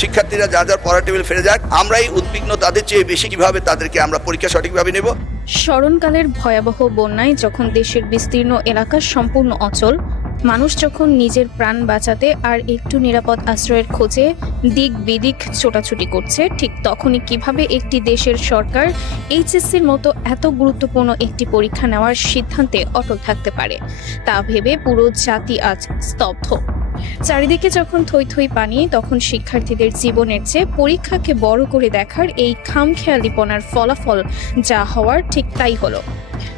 শিক্ষার্থীরা যা যা পড়া টেবিল ফিরে যাক, আমরাই উদ্বিগ্ন তাদের চেয়ে বেশি কিভাবে তাদেরকে আমরা পরীক্ষা সঠিকভাবে নেব। স্মরণকালের ভয়াবহ বন্যায় যখন দেশের বিস্তীর্ণ এলাকা সম্পূর্ণ অচল, মানুষ যখন নিজের প্রাণ বাঁচাতে আর একটু নিরাপদ আশ্রয়ের খোঁজে দিক বিদিক ছোটাছুটি করছে, ঠিক তখনই কিভাবে একটি দেশের সরকার এইচএসসির মতো এত গুরুত্বপূর্ণ একটি পরীক্ষা নেওয়ার সিদ্ধান্তে অটল থাকতে পারে তা ভেবে পুরো জাতি আজ স্তব্ধ। চারিদিকে যখন থই থই পানি, তখন শিক্ষার্থীদের জীবনের চেয়ে পরীক্ষাকে বড় করে দেখার এই খামখেয়ালিপনার ফলাফল যা হওয়ার ঠিক তাই হলো।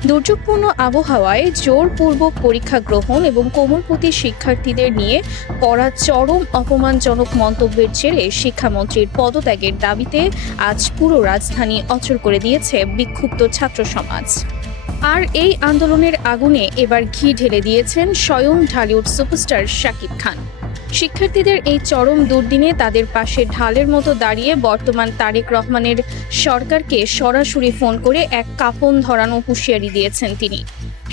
দুর্যোগপূর্ণ আবহাওয়ায় জোরপূর্বক পরীক্ষা গ্রহণ এবং কোমলমতি শিক্ষার্থীদের নিয়ে করা চরম অপমানজনক মন্তব্যের জেরে শিক্ষামন্ত্রীর পদত্যাগের দাবিতে আজ পুরো রাজধানী অচল করে দিয়েছে বিক্ষুব্ধ ছাত্র সমাজ। আর এই আন্দোলনের আগুনে এবার ঘি ঢেলে দিয়েছেন স্বয়ং ঢালিউড সুপারস্টার শাকিব খান। শিক্ষার্থীদের এই চরম দুর্দিনে তাদের পাশে ঢালের মতো দাঁড়িয়ে বর্তমান তারেক রহমানের সরকারকে সরাসরি ফোন করে এক কাঁপন ধরানো হুঁশিয়ারি দিয়েছেন তিনি।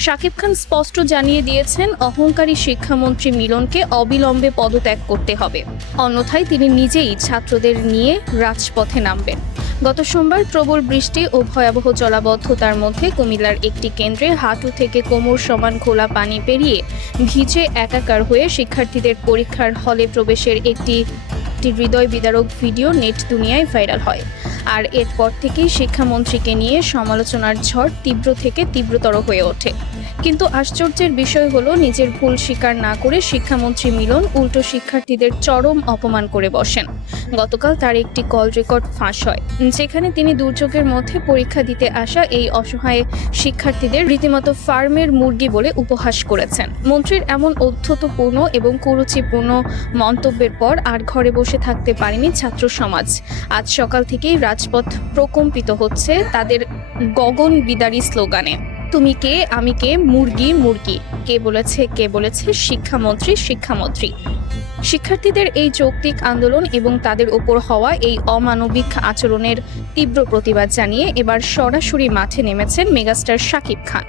শাকিব খান স্পষ্ট জানিয়ে দিয়েছেন, অহংকারী শিক্ষামন্ত্রী মিলনকে অবিলম্বে পদত্যাগ করতে হবে, অন্যথায় তিনি নিজেই ছাত্রদের নিয়ে রাজপথে নামবেন। গত সোমবার প্রবল বৃষ্টি ও ভয়াবহ জলাবদ্ধতার মধ্যে কুমিল্লার একটি কেন্দ্রে হাঁটু থেকে কোমর সমান খোলা পানি পেরিয়ে ভিজে একাকার হয়ে শিক্ষার্থীদের পরীক্ষার হলে প্রবেশের একটি হৃদয় বিদারক ভিডিও নেট দুনিয়ায় ভাইরাল হয়। আর এরপর থেকেই শিক্ষামন্ত্রীকে নিয়ে সমালোচনার ঝড় তীব্র থেকে তীব্রতর হয়ে ওঠে। কিন্তু আশ্চর্যের বিষয় হলো, নিজের ভুল স্বীকার না করে শিক্ষামন্ত্রী মিলন উল্টো শিক্ষার্থীদের চরম অপমান করে বসেন। গতকাল তার একটি কল রেকর্ড ফাঁস হয়, যেখানে তিনি দুর্যোগের মধ্যে পরীক্ষা দিতে আসা এই অসহায় শিক্ষার্থীদের রীতিমতো ফার্মের মুরগি বলে উপহাস করেছেন। মন্ত্রীর এমন ঔদ্ধত্যপূর্ণ এবং কুরুচিপূর্ণ মন্তব্যের পর আর ঘরে বসে থাকতে পারেনি ছাত্র সমাজ। আজ সকাল থেকেই রাজপথ প্রকম্পিত হচ্ছে তাদের গগন বিদারী স্লোগানে। তুমি কে, আমি কে, মুরগি মুরগি, কে বলেছে শিক্ষামন্ত্রী শিক্ষামন্ত্রী। শিক্ষার্থীদের এই যৌক্তিক আন্দোলন এবং তাদের ওপর হওয়া এই অমানবিক আচরণের তীব্র প্রতিবাদ জানিয়ে এবার সরাসরি মাঠে নেমেছেন মেগাস্টার শাকিব খান।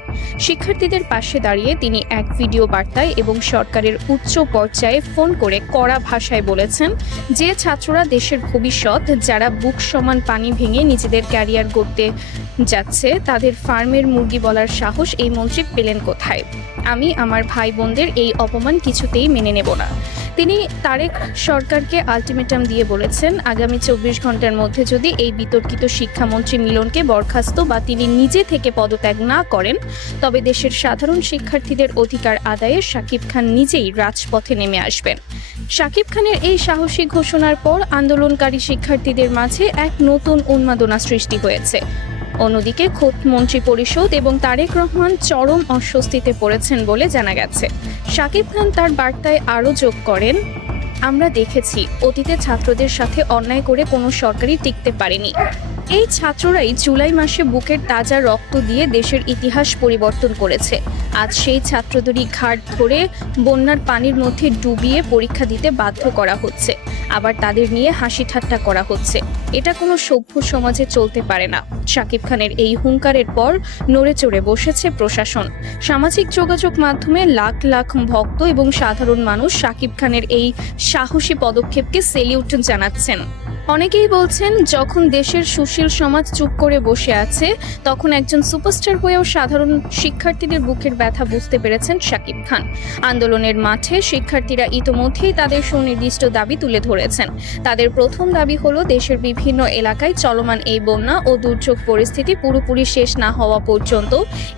শিক্ষার্থীদের পাশে দাঁড়িয়ে তিনি এক ভিডিও বার্তায় এবং সরকারের উচ্চ পর্যায়ে ফোন করে কড়া ভাষায় বলেছেন, যে ছাত্ররা দেশের ভবিষ্যৎ, যারা বুক সমান পানি ভেঙে নিজেদের ক্যারিয়ার গড়তে যাচ্ছে, তাদের ফার্মের মুরগি বলার সাহস এই মন্ত্রী পেলেন কোথায়? আমি আমার ভাই বোনদের এই অপমান কিছুতেই মেনে নেব না। তিনি তারেক সরকারকে আলটিমেটাম দিয়ে বলেছেন, আগামী 24 ঘন্টার মধ্যে যদি এই বিতর্কিত শিক্ষামন্ত্রী মিলনকে বরখাস্ত বা তিনি নিজে থেকে পদত্যাগ না করেন, তবে দেশের সাধারণ শিক্ষার্থীদের অধিকার আদায়ে শাকিব খান নিজেই রাজপথে নেমে আসবেন। শাকিব খানের এই সাহসী ঘোষণার পর আন্দোলনকারী শিক্ষার্থীদের মাঝে এক নতুন উন্মাদনা সৃষ্টি হয়েছে। অন্যদিকে খোদ মন্ত্রী পরিষদ এবং তারেক রহমান চরম অস্বস্তিতে পড়েছেন বলে জানা গেছে। শাকিব খান তার বার্তায় আরও যোগ করেন, আমরা দেখেছি অতীতে ছাত্রদের সাথে অন্যায় করে কোনো সরকারই টিকতে পারেনি। এই ছাত্ররাই জুলাই মাসে বুকের তাজা রক্ত দিয়ে দেশের ইতিহাস পরিবর্তন করেছে। আজ সেই ছাত্রদেরই ঘাট ধরে বন্যার পানির মধ্যে ডুবিয়ে পরীক্ষা দিতে বাধ্য করা হচ্ছে, আবার তাদের নিয়ে হাসি ঠাট্টা করা হচ্ছে। এটা কোনো সভ্য সমাজে চলতে পারে না। শাকিব খানের এই হুঙ্কারের পর নড়ে চড়ে বসেছে প্রশাসন। সামাজিক যোগাযোগ মাধ্যমে লাখ লাখ ভক্ত এবং সাধারণ মানুষ শাকিব খানের এই সাহসী পদক্ষেপকে সেলিউট জানাচ্ছেন। অনেকেই বলছেন, যখন দেশের সুশীল সমাজ চুপ করে বসে আছে, তখন একজন সুপারস্টার হয়েও সাধারণ শিক্ষার্থীদের বুকের ব্যথা বুঝতে পেরেছেন শাকিব খান। আন্দোলনের মাঠে শিক্ষার্থীরা ইতোমধ্যেই তাদের সুনির্দিষ্ট দাবি তুলে ধরেছেন। তাদের প্রথম দাবি হলো, দেশের বিভিন্ন এলাকায় চলমান এই বন্যা ও দুর্যোগ পরিস্থিতি পুরোপুরি শেষ না হওয়া পর্যন্ত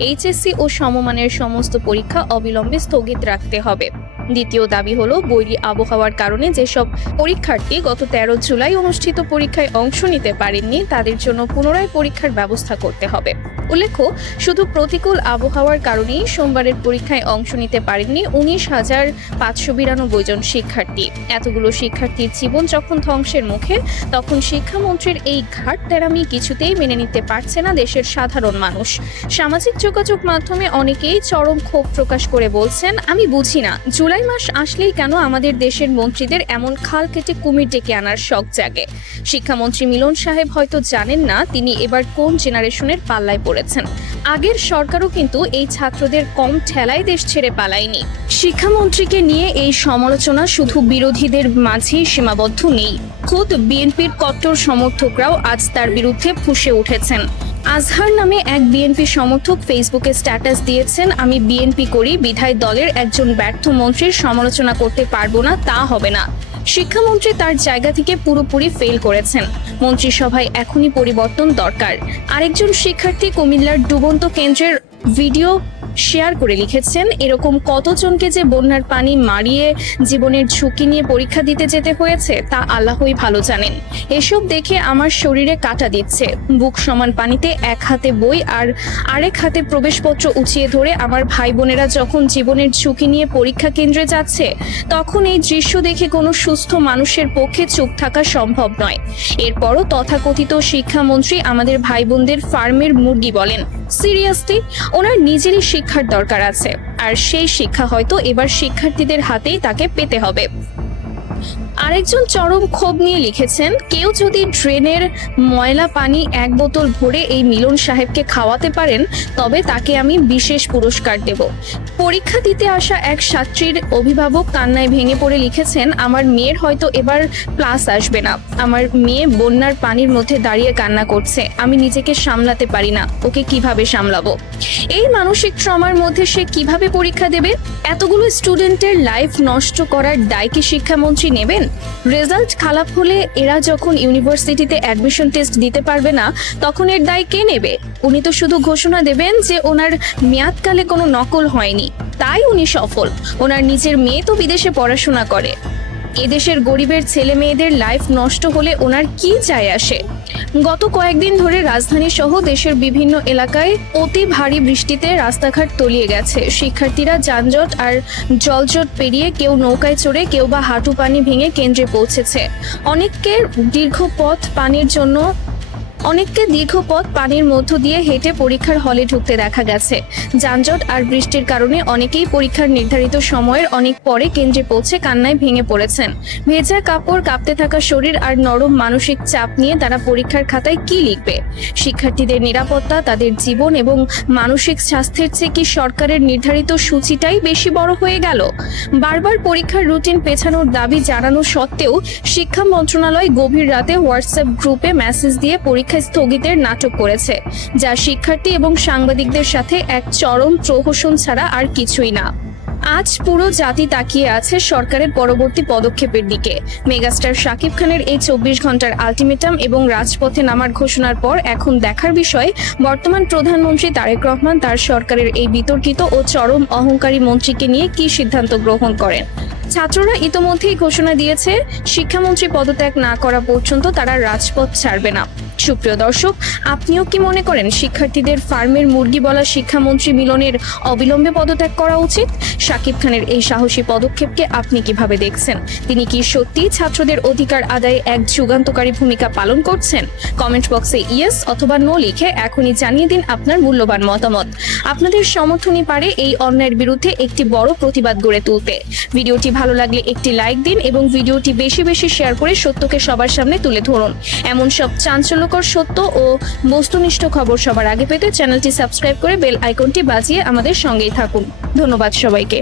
এইচএসসি ও সমমানের সমস্ত পরীক্ষা অবিলম্বে স্থগিত রাখতে হবে। দ্বিতীয় দাবি হলো, বৈরী আবহাওয়ার কারণে যেসব পরীক্ষার্থী গত 13 জুলাই অনুষ্ঠিত পরীক্ষায় অংশ নিতে পারেননি, তাদের জন্য পুনরায় পরীক্ষার ব্যবস্থা করতে হবে। উল্লেখ্য, শুধু প্রতিকূল আবহাওয়ার কারণেই সোমবারের পরীক্ষায় অংশ নিতে পারেননি 19,592 জন শিক্ষার্থী। এতগুলো শিক্ষার্থীর জীবন যখন ধ্বংসের মুখে, তখন শিক্ষামন্ত্রীর এই ঘাট তেরামি কিছুতেই মেনে নিতে পারছে না দেশের সাধারণ মানুষ। সামাজিক যোগাযোগ মাধ্যমে অনেকেই চরম ক্ষোভ প্রকাশ করে বলছেন, আমি বুঝি না, জুলাই জুলাই মাস আসলেই কেন আমাদের দেশের মন্ত্রীদের এমন খাল কেটে কুমির ডেকে আনার শখ জাগে? শিক্ষামন্ত্রী মিলন সাহেব হয়তো জানেন না তিনি এবার কোন জেনারেশনের পাল্লায় পড়েছেন। আগের সরকারও কিন্তু এই ছাত্রদের কম ঠেলায় দেশ ছেড়ে পালায়নি। শিক্ষামন্ত্রীকে নিয়ে এই সমালোচনা শুধু বিরোধীদের মাঝেই সীমাবদ্ধ নেই, খোদ বিএনপির কট্টর সমর্থকরাও আজ তার বিরুদ্ধে ফুঁসে উঠেছেন। আজহার নামে এক বিএনপি সমর্থক ফেসবুকে স্ট্যাটাস দিয়েছেন, আমি বিএনপি করি বিধায় দলের একজন ব্যর্থ মন্ত্রীর সমালোচনা করতে পারবো না, তা হবে না। শিক্ষামন্ত্রী তার জায়গা থেকে পুরোপুরি ফেল করেছেন। মন্ত্রিসভায় এখনই পরিবর্তন দরকার। আরেকজন শিক্ষার্থী কুমিল্লার ডুবন্ত কেন্দ্রের ভিডিও শেয়ার করে লিখেছেন, এরকম কতজনকে যে বন্যার পানি মারিয়ে জীবনের ঝুঁকি নিয়ে পরীক্ষা দিতে যেতে হয়েছে তা আল্লাহই ভালো জানেন। এসব দেখে আমার শরীরে কাঁটা দিচ্ছে। বুক সমান পানিতে এক হাতে বই আর আরেক হাতে প্রবেশপত্র উঁচিয়ে ধরে আমার ভাই বোনেরা যখন জীবনের ঝুঁকি নিয়ে পরীক্ষা কেন্দ্রে যাচ্ছে, তখন এই দৃশ্য দেখে কোনো সুস্থ মানুষের পক্ষে চুপ থাকা সম্ভব নয়। এরপরও তথাকথিত শিক্ষামন্ত্রী আমাদের ভাই বোনদের ফার্মের মুরগি বলেন। সিরিয়াসলি, ওনার নিজেরই শিক্ষার দরকার আছে, আর সেই শিক্ষা হয়তো এবার শিক্ষার্থীদের হাতেই তাকে পেতে হবে। আরেকজন চরম ক্ষোভ নিয়ে লিখেছেন, কেউ যদি ড্রেনের ময়লা পানি এক বোতল ভরে এই মিলন সাহেবকে খাওয়াতে পারেন তবে তাকে আমি বিশেষ পুরস্কার দেব। পরীক্ষা দিতে আসা এক ছাত্রীর অভিভাবক কান্নায় ভেঙে পড়ে লিখেছেন, আমার মেয়ের হয়তো এবার ক্লাস আসবে না। আমার মেয়ে বন্যার পানির মধ্যে দাঁড়িয়ে কান্না করছে, আমি নিজেকে সামলাতে পারি না, ওকে কিভাবে সামলাবো? এই মানসিক ট্রমার মধ্যে সে কিভাবে পরীক্ষা দেবে? এতগুলো স্টুডেন্টের লাইফ নষ্ট করার দায় কি শিক্ষামন্ত্রী নেবেন? রেজাল্ট খারাপ হলে এরা যখন ইউনিভার্সিটিতে অ্যাডমিশন টেস্ট দিতে পারবে না, তখন এর দায় কে নেবে? উনি তো শুধু ঘোষণা দেবেন যে ওনার মেয়াদকালে কোনো নকল হয়নি, তাই উনি সফল। ওনার নিজের মেয়ে তো বিদেশে পড়াশোনা করে। এদেশের গরিবের ছেলে মেয়েদের লাইফ নষ্ট হলে ওনার কি যায় আসে? গত কয়েকদিন ধরে রাজধানী সহ দেশের বিভিন্ন এলাকায় অতি ভারী বৃষ্টিতে রাস্তাঘাট তলিয়ে গেছে। শিক্ষার্থীরা যানজট আর জলজট পেরিয়ে কেউ নৌকায় চড়ে, কেউ বা হাঁটু পানি ভেঙে কেন্দ্রে পৌঁছেছে। অনেককে দীর্ঘ পথ পানির মধ্য দিয়ে হেঁটে পরীক্ষার হলে ঢুকতে দেখা গেছে। যানজট আর বৃষ্টির কারণে অনেকেই পরীক্ষার নির্ধারিত সময়ের অনেক পরে কেন্দ্রে পৌঁছে কান্নায় ভেঙে পড়েছেন। ভেজা কাপড়, কাঁপতে থাকা শরীর আর নরম মানসিক চাপ নিয়ে তারা পরীক্ষার খাতায় কি লিখবে? শিক্ষার্থীদের নিরাপত্তা, তাদের জীবন এবং মানসিক স্বাস্থ্যের চেয়ে কি সরকারের নির্ধারিত সূচিটাই বেশি বড় হয়ে গেল? বারবার পরীক্ষার রুটিন পেছানোর দাবি জানানো সত্ত্বেও শিক্ষা মন্ত্রণালয় গভীর রাতে হোয়াটসঅ্যাপ গ্রুপে মেসেজ দিয়ে পরীক্ষা স্থগিতের নাটক করেছে, যা শিক্ষার্থী এবং সাংবাদিকদের সাথে এক চরম প্রহসন ছাড়া আর কিছুই না। আজ পুরো জাতি তাকিয়ে আছে সরকারের পরবর্তী পদক্ষেপের দিকে। মেগাস্টার শাকিব খানের এই 24 ঘন্টার আলটিমেটাম এবং রাজপথে নামার ঘোষণার পর এখন দেখার বিষয় বর্তমান প্রধানমন্ত্রী তারেক রহমান তার সরকারের এই বিতর্কিত ও চরম অহংকারী মন্ত্রীকে নিয়ে কি সিদ্ধান্ত গ্রহণ করেন। ছাত্ররা ইতোমধ্যেই ঘোষণা দিয়েছে, শিক্ষামন্ত্রী পদত্যাগ না করা পর্যন্ত তারা রাজপথ ছাড়বে না। সুপ্রিয় দর্শক, আপনিও কি মনে করেন শিক্ষার্থীদের ফার্মের মুরগি বলা শিক্ষামন্ত্রী মিলনের অবিলম্বে পদত্যাগ করা উচিত? শাকিব খানের এই সাহসী পদক্ষেপকে আপনি কিভাবে দেখছেন? তিনি কি সত্যি ছাত্রদের অধিকার আদায়ে এক যুগান্তকারী ভূমিকা পালন করছেন? কমেন্ট বক্সে ইয়েস অথবা নো লিখে এখনই জানিয়ে দিন আপনার মূল্যবান মতামত। আপনাদের সমর্থনই পারে এই অন্যায়ের বিরুদ্ধে একটি বড় প্রতিবাদ গড়ে তুলতে। ভিডিওটি ভালো লাগলে একটি লাইক দিন এবং ভিডিওটি বেশি বেশি শেয়ার করে সত্যকে সবার সামনে তুলে ধরুন। এমন সব চাঞ্চল্যকর সত্য ও বস্তুনিষ্ঠ খবর সবার আগে পেতে চ্যানেলটি সাবস্ক্রাইব করে বেল আইকনটি বাজিয়ে আমাদের সঙ্গেই থাকুন। ধন্যবাদ সবাইকে।